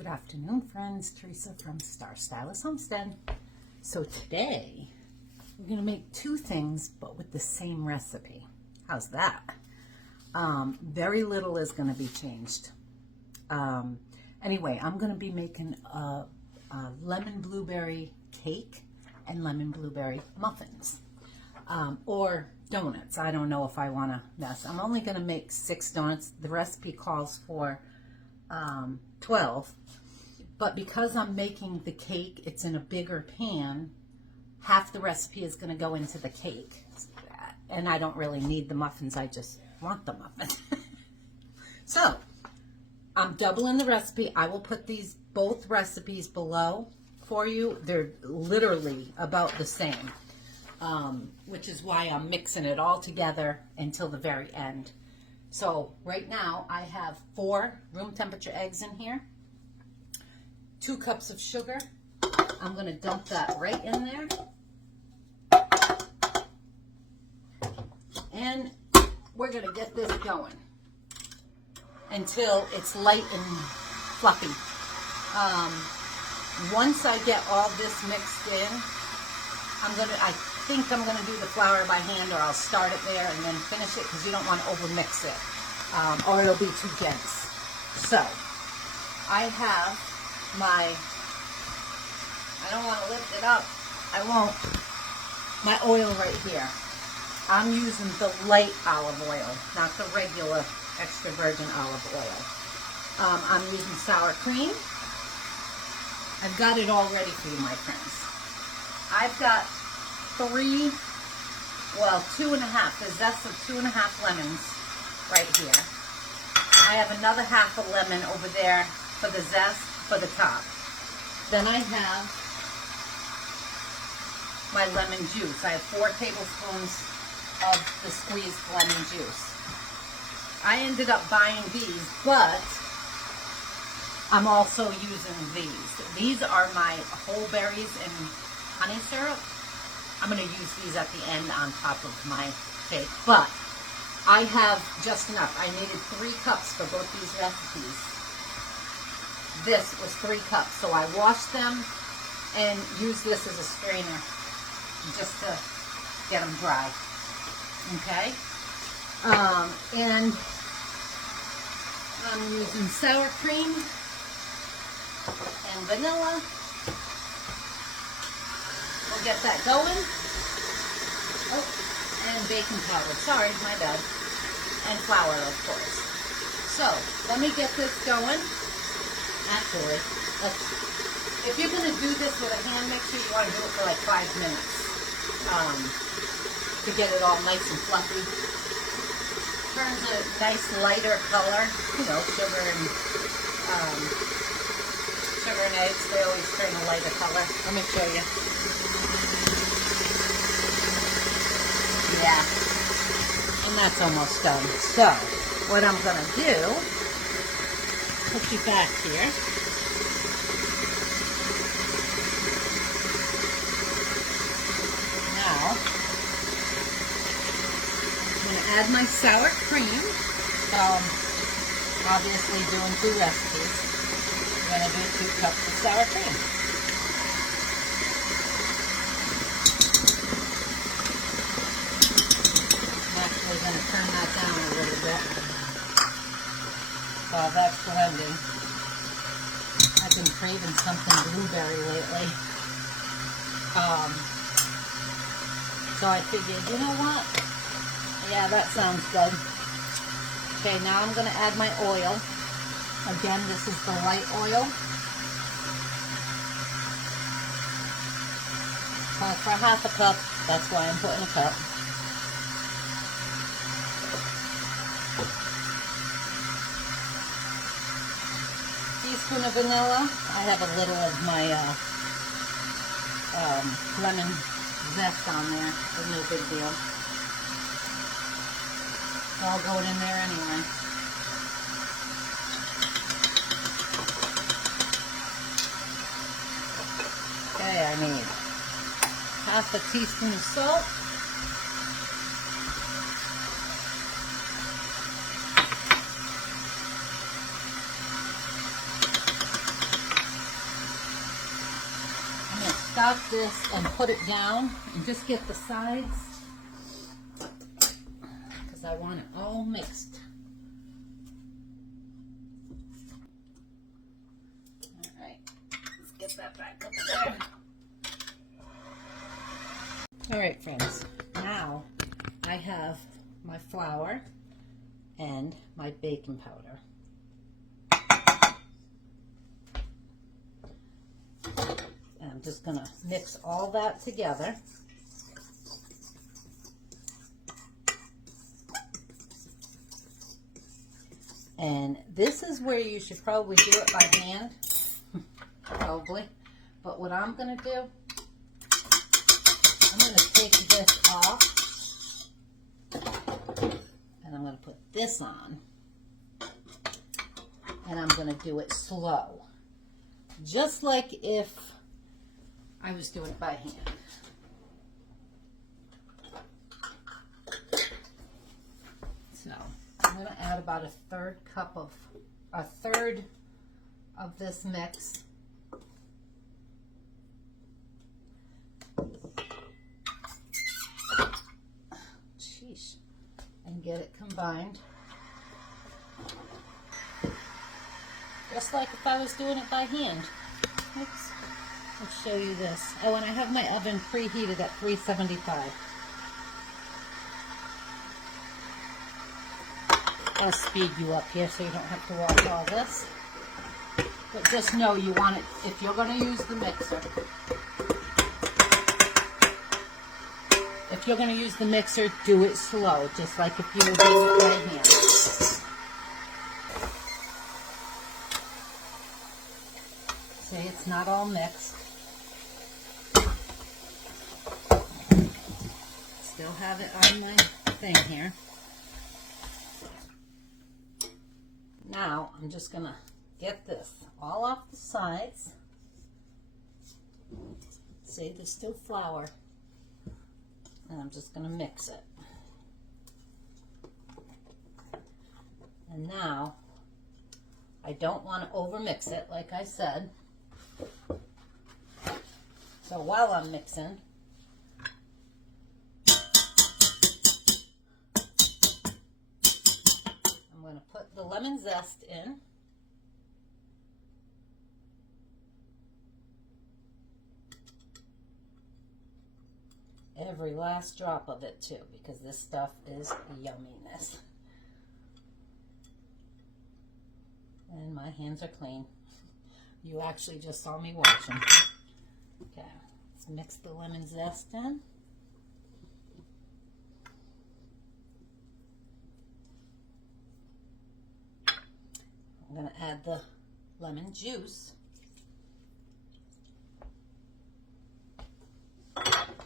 Good afternoon, friends. Teresa from Star Stylist Homestead. So today we're going to make two things, but with the same recipe. How's that? Very little is going to be changed. Anyway, I'm going to be making a lemon blueberry cake and lemon blueberry muffins, or donuts. I don't know if I want to mess. I'm only going to make 6 donuts. The recipe calls for 12, but because I'm making the cake, it's in a bigger pan. Half the recipe is going to go into the cake, and I don't really need the muffins. I just want the muffins. So I'm doubling the recipe. I will put these both recipes below for you. They're literally about the same, which is why I'm mixing it all together until the very end. So right now I have 4 room temperature eggs in here, 2 cups of sugar. I'm going to dump that right in there. And we're going to get this going until it's light and fluffy. Once I get all this mixed in, I think I'm going to do the flour by hand, or I'll start it there and then finish it, because you don't want to overmix it, or it'll be too dense. So I have I don't want to lift it up, I won't, my oil right here. I'm using the light olive oil, not the regular extra virgin olive oil. I'm using sour cream. I've got it all ready for you, my friends. I've got 2.5, the zest of 2.5 lemons right here. I have another half a lemon over there for the zest for the top. Then I have my lemon juice. I have 4 tablespoons of the squeezed lemon juice. I ended up buying these, but I'm also using these. These are my whole berries and honey syrup. I'm going to use these at the end on top of my cake, but I have just enough. I needed 3 cups for both these recipes. This was 3 cups, so I washed them and used this as a strainer just to get them dry. Okay? And I'm using sour cream and vanilla. We'll get that going. Oh, and baking powder. Sorry, my bad. And flour, of course. So, let me get this going. Actually, if you're going to do this with a hand mixer, you want to do it for like 5 minutes to get it all nice and fluffy. Turns a nice lighter color. You know, sugar and eggs, they always turn a lighter color. Let me show you. Yeah, and that's almost done. So, what I'm going to do, put you back here. Now, I'm going to add my sour cream. Obviously doing 2 recipes. I'm going to do 2 cups of sour cream. I'm going to turn that down a little bit while that's blending. I've been craving something blueberry lately. So I figured, you know what? Yeah, that sounds good. Okay, now I'm going to add my oil. Again, this is the light oil. For half a cup, that's why I'm putting a cup. Teaspoon of vanilla. I have a little of my lemon zest on there. It's no big deal. It's all going in there anyway. Okay, I need half a teaspoon of salt. got this and put it down and just get the sides because I want it all mixed. All right, let's get that back up there. All right, friends, now I have my flour and my baking powder. And I'm just gonna mix all that together. And this is where you should probably do it by hand, probably. But what I'm gonna do, I'm gonna take this off and I'm gonna put this on. And I'm gonna do it slow. Just like if I was doing it by hand. So I'm going to add about a third of this mix. Sheesh. And get it combined. Just like if I was doing it by hand. Oops. Let's show you this. Oh, and I have my oven preheated at 375. I'll speed you up here so you don't have to watch all this. But just know you want it, if you're going to use the mixer, do it slow, just like if you were doing it by hand. See, it's not all mixed. Still have it on my thing here. Now, I'm just going to get this all off the sides. See, there's still flour. And I'm just going to mix it. And now, I don't want to over-mix it, like I said. So while I'm mixing, I'm going to put the lemon zest in. Every last drop of it too, because this stuff is yumminess. And my hands are clean. You actually just saw me washing. Okay, let's mix the lemon zest in. I'm going to add the lemon juice.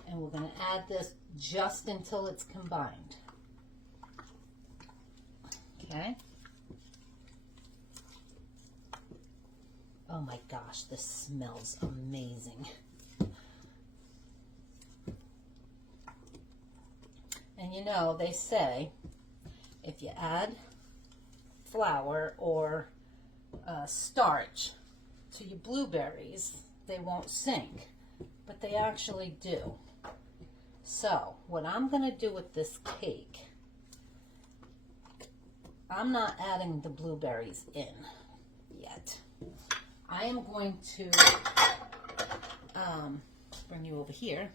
And we're going to add this just until it's combined. Okay. Oh my gosh, this smells amazing. And you know, they say if you add flour or starch to your blueberries, they won't sink, but they actually do. So what I'm going to do with this cake, I'm not adding the blueberries in yet. I am going to bring you over here.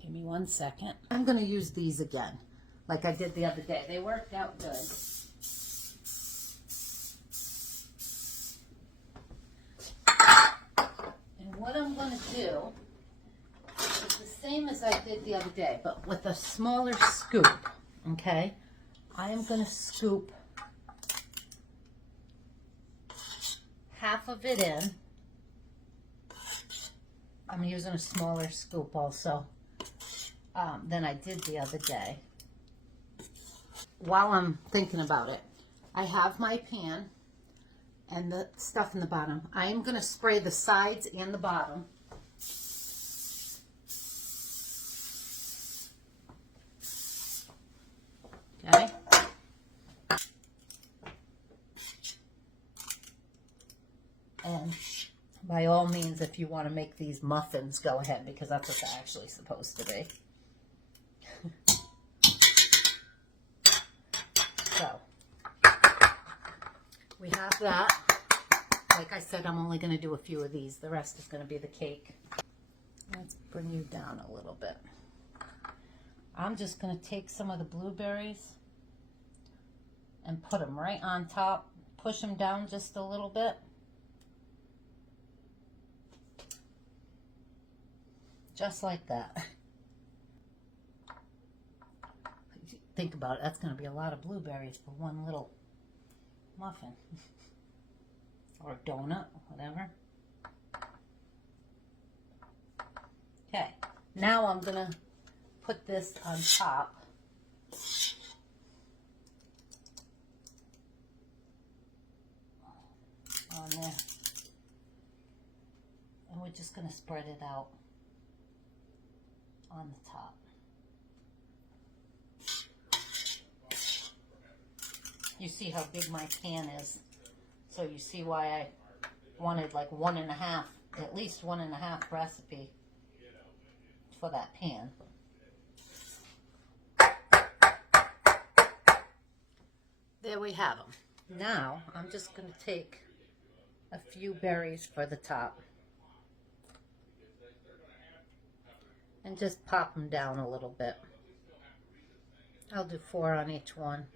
Give me 1 second. I'm going to use these again, like I did the other day. They worked out good. And what I'm going to do is the same as I did the other day, but with a smaller scoop, okay? I am going to scoop half of it in. I'm using a smaller scoop also than I did the other day. While I'm thinking about it, I have my pan and the stuff in the bottom. I am going to spray the sides and the bottom. Okay. And by all means, if you want to make these muffins, go ahead, because that's what they're actually supposed to be. So, we have that. Like I said, I'm only going to do a few of these. The rest is going to be the cake. Let's bring you down a little bit. I'm just going to take some of the blueberries and put them right on top. Push them down just a little bit. Just like that. Think about it. That's going to be a lot of blueberries for one little muffin. Or donut, whatever. Okay. Now I'm going to put this on top. On there. And we're just going to spread it out on the top. You see how big my pan is. So you see why I wanted like 1.5, at least 1.5 recipe for that pan. There we have them. Now I'm just going to take a few berries for the top and just pop them down a little bit. I'll do 4 on each one.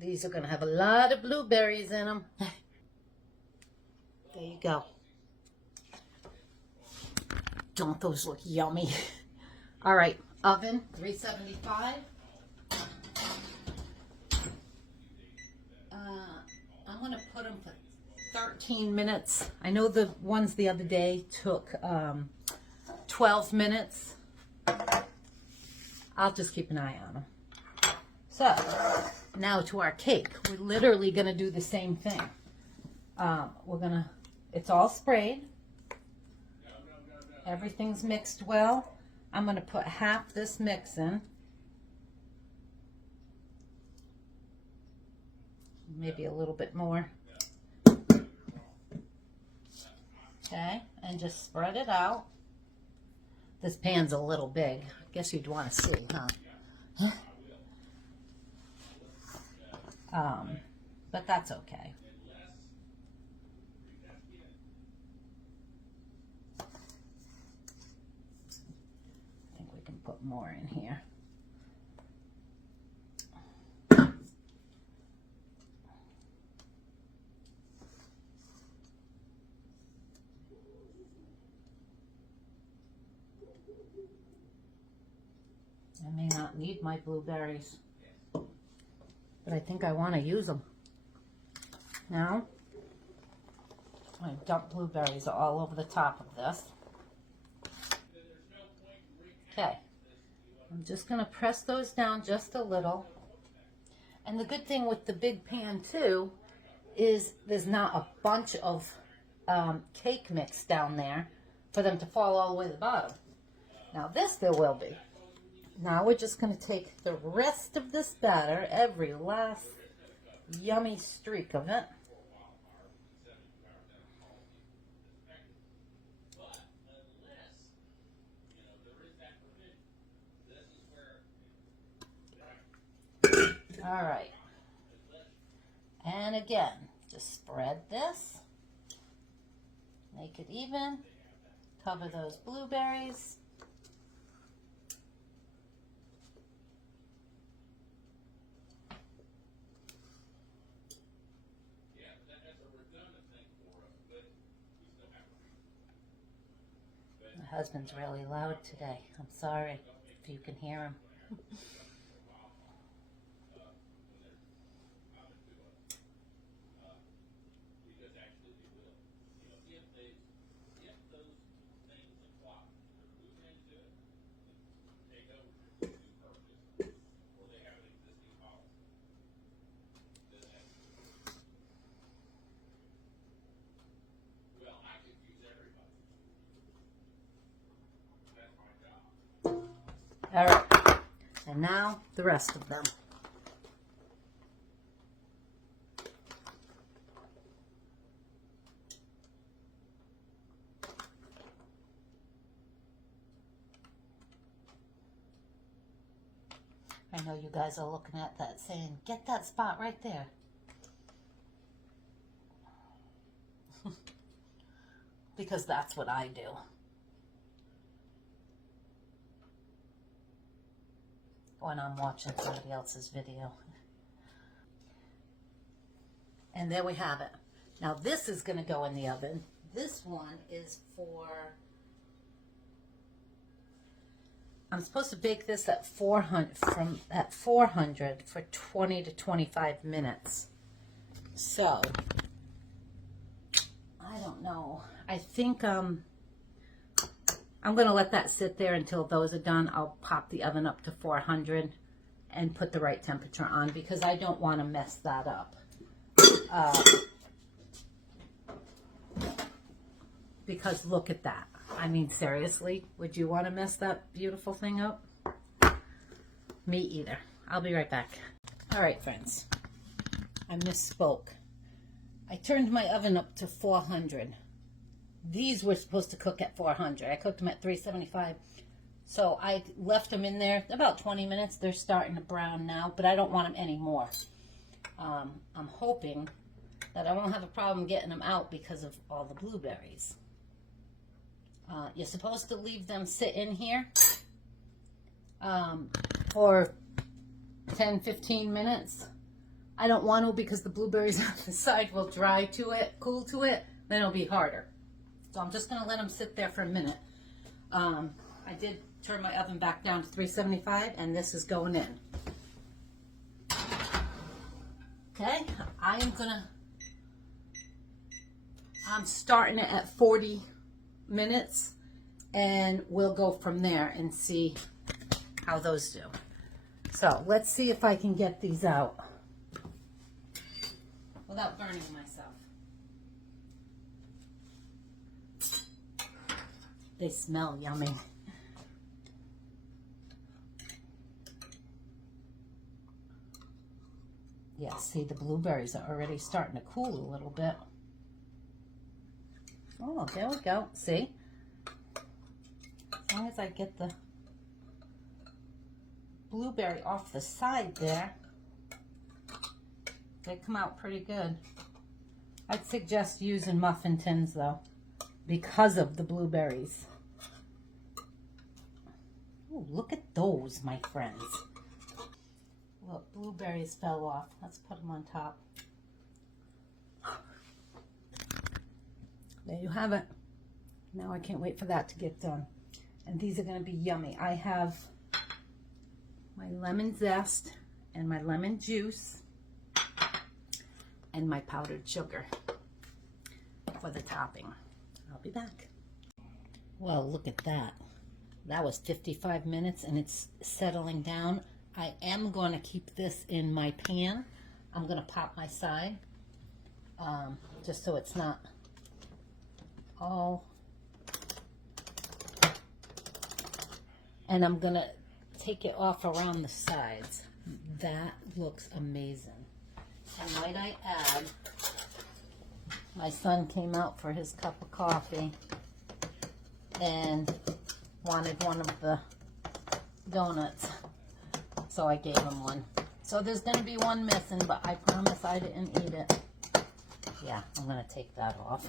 These are going to have a lot of blueberries in them. There you go. Don't those look yummy? All right, oven, 375. I'm going to put them for 13 minutes. I know the ones the other day took 12 minutes. I'll just keep an eye on them. So, now to our cake. We're literally going to do the same thing. It's all sprayed. Everything's mixed well. I'm going to put half this mix in. Maybe a little bit more. Okay, and just spread it out. This pan's a little big. I guess you'd want to see, huh? But that's okay. I think we can put more in here. I may not need my blueberries, but I think I want to use them. Now, I'm going to dump blueberries all over the top of this. Okay, I'm just going to press those down just a little. And the good thing with the big pan too is there's not a bunch of cake mix down there for them to fall all the way to the bottom. Now this there will be. Now we're just going to take the rest of this batter, every last yummy streak of it. All right. And again, just spread this. Make it even. Cover those blueberries. My husband's really loud today. I'm sorry if you can hear him. All right, and now the rest of them. I know you guys are looking at that saying, get that spot right there. Because that's what I do. When I'm watching somebody else's video. And there we have it. Now this is going to go in the oven. This one is for, I'm supposed to bake this at 400 for 20 to 25 minutes. So I don't know. I think I'm going to let that sit there until those are done. I'll pop the oven up to 400 and put the right temperature on because I don't want to mess that up. Because look at that. I mean, seriously, would you want to mess that beautiful thing up? Me either. I'll be right back. All right, friends. I misspoke. I turned my oven up to 400. These were supposed to cook at 400. I cooked them at 375. So I left them in there about 20 minutes. They're starting to brown now, but I don't want them anymore. I'm hoping that I won't have a problem getting them out because of all the blueberries. You're supposed to leave them sit in here for 10-15 minutes. I don't want to because the blueberries on the side will dry to it, cool to it, then it'll be harder. So I'm just going to let them sit there for a minute. I did turn my oven back down to 375 and this is going in. Okay, I'm starting it at 40 minutes and we'll go from there and see how those do. So let's see if I can get these out without burning myself. They smell yummy. Yeah, see, the blueberries are already starting to cool a little bit. Oh, there we go. See? As long as I get the blueberry off the side there, they come out pretty good. I'd suggest using muffin tins, though, because of the blueberries. Oh, look at those, my friends. Look, blueberries fell off. Let's put them on top. There you have it. Now I can't wait for that to get done. And these are going to be yummy. I have my lemon zest and my lemon juice and my powdered sugar for the topping. I'll be back. Well, look at that. That was 55 minutes and it's settling down. I am going to keep this in my pan. I'm going to pop my side just so it's not all. And I'm going to take it off around the sides. That looks amazing. And might I add, my son came out for his cup of coffee and wanted one of the donuts. So I gave him one. So there's going to be one missing, but I promise I didn't eat it. Yeah, I'm going to take that off.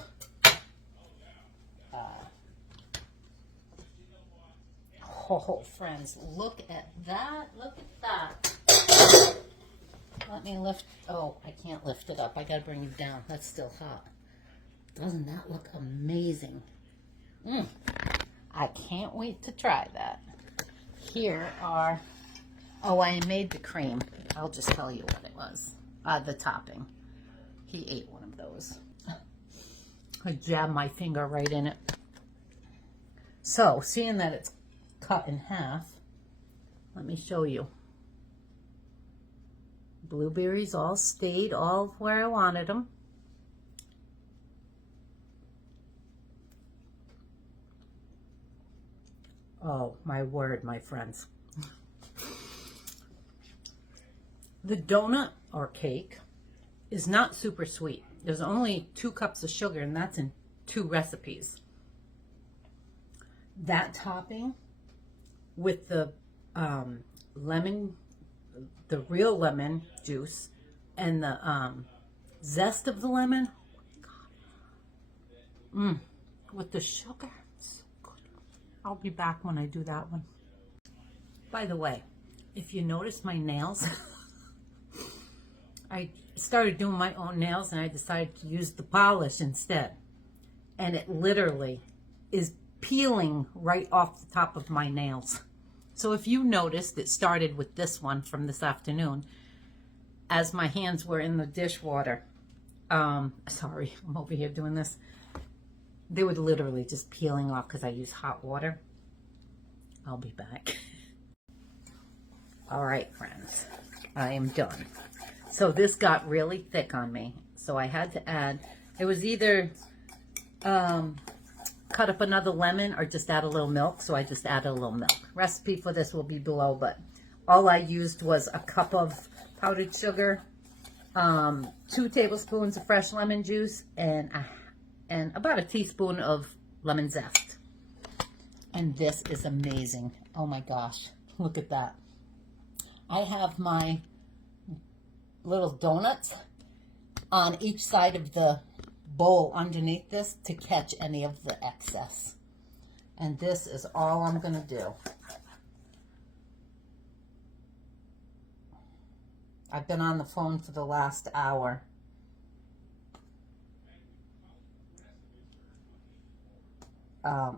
Oh, friends, look at that. Look at that. Let me lift. Oh, I can't lift it up. I got to bring it down. That's still hot. Doesn't that look amazing? I can't wait to try that. Here are... Oh, I made the cream. I'll just tell you what it was. The topping. He ate one of those. I jabbed my finger right in it. So, seeing that it's cut in half, let me show you. Blueberries all stayed all where I wanted them. Oh, my word, my friends. The donut or cake is not super sweet. There's only 2 cups of sugar, and that's in 2 recipes. That topping with the lemon the real lemon juice and the zest of the lemon. With the sugar. So good. I'll be back when I do that one. By the way, if you notice my nails, I started doing my own nails and I decided to use the polish instead. And it literally is peeling right off the top of my nails. So if you noticed, it started with this one from this afternoon as my hands were in the dishwater. Sorry, I'm over here doing this. They were literally just peeling off because I use hot water. I'll be back. All right, friends, I am done. So this got really thick on me. So I had to add, it was either cut up another lemon or just add a little milk. So I just added a little milk. Recipe for this will be below, but all I used was a cup of powdered sugar, 2 tablespoons of fresh lemon juice, and about a teaspoon of lemon zest. And this is amazing. Oh my gosh, look at that. I have my little donuts on each side of the bowl underneath this to catch any of the excess. And this is all I'm going to do. I've been on the phone for the last hour.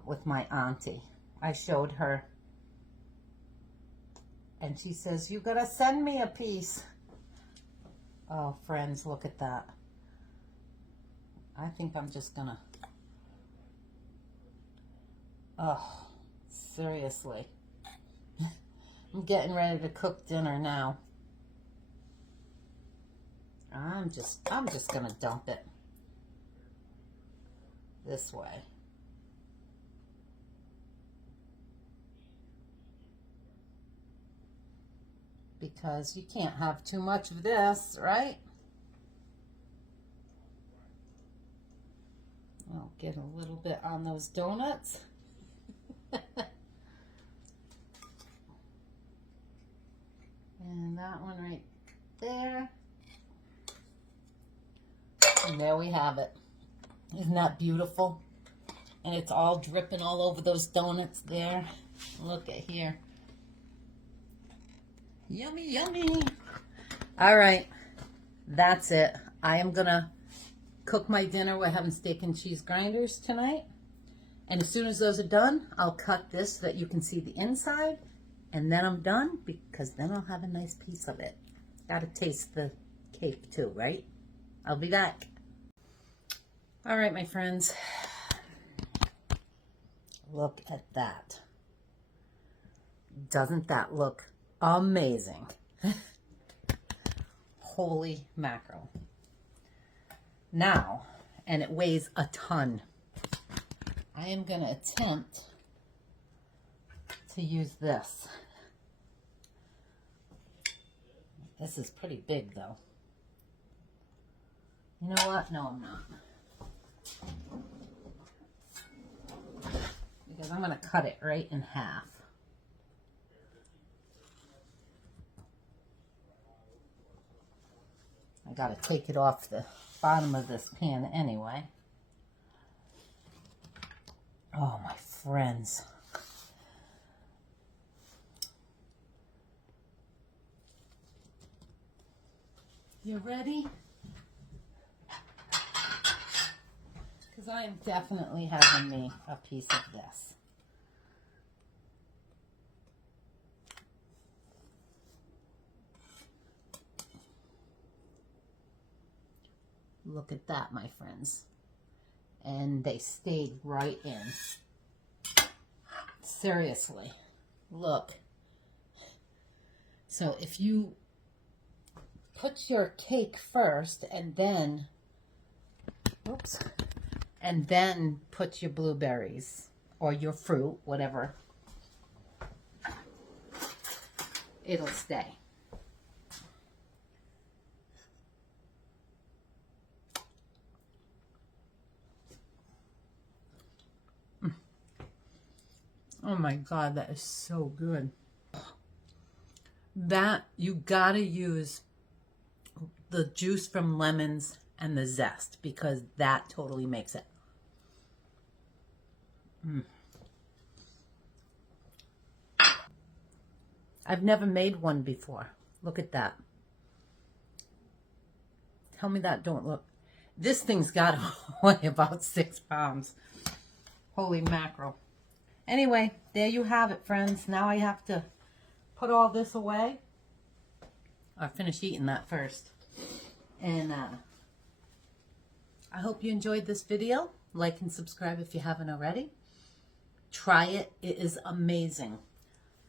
With my auntie. I showed her and she says, "You gotta send me a piece." Oh, friends, look at that. I think I'm just gonna, oh, seriously. I'm getting ready to cook dinner now. I'm just gonna dump it this way. Because you can't have too much of this, right? I'll get a little bit on those donuts. And that one right there. And there we have it. Isn't that beautiful? And it's all dripping all over those donuts there. Look at here. Yummy, yummy. All right, that's it. I am gonna cook my dinner. We're having steak and cheese grinders tonight. And as soon as those are done, I'll cut this so that you can see the inside. And then I'm done, because then I'll have a nice piece of it. Gotta taste the cake too, right? I'll be back. All right, my friends. Look at that. Doesn't that look amazing? Holy mackerel. Now, and it weighs a ton, I am going to attempt to use this. This is pretty big though. You know what? No, I'm not. Because I'm going to cut it right in half. I got to take it off the bottom of this pan anyway. Oh, my friends. You ready? Because I am definitely having me a piece of this. Look at that, my friends. And they stayed right in. Seriously. Look. So if you put your cake first and then, oops, and then put your blueberries or your fruit, whatever, it'll stay. Oh my God, that is so good. that you gotta use the juice from lemons and the zest, because that totally makes it. I've never made one before. Look at that. Tell me that don't look. This thing's got to weigh about 6 pounds. Holy mackerel. Anyway, there you have it, friends. Now I have to put all this away. I'll finish eating that first. And I hope you enjoyed this video. Like and subscribe if you haven't already. Try it. It is amazing.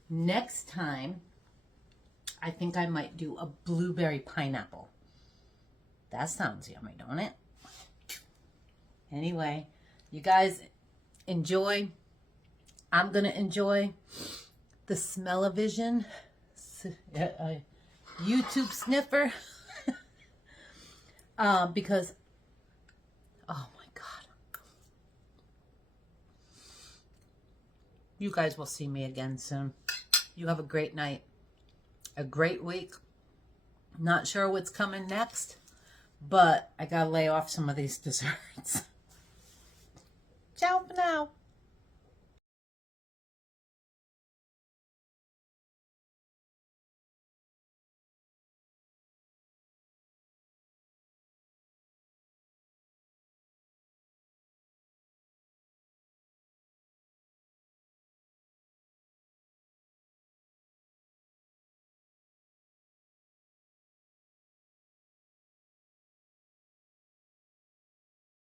Next time, I think I might do a blueberry pineapple. That sounds yummy, don't it? Anyway, you guys enjoy. I'm going to enjoy the smell-o-vision. YouTube sniffer. Because, oh my God. You guys will see me again soon. You have a great night. A great week. Not sure what's coming next, but I gotta lay off some of these desserts. Ciao for now.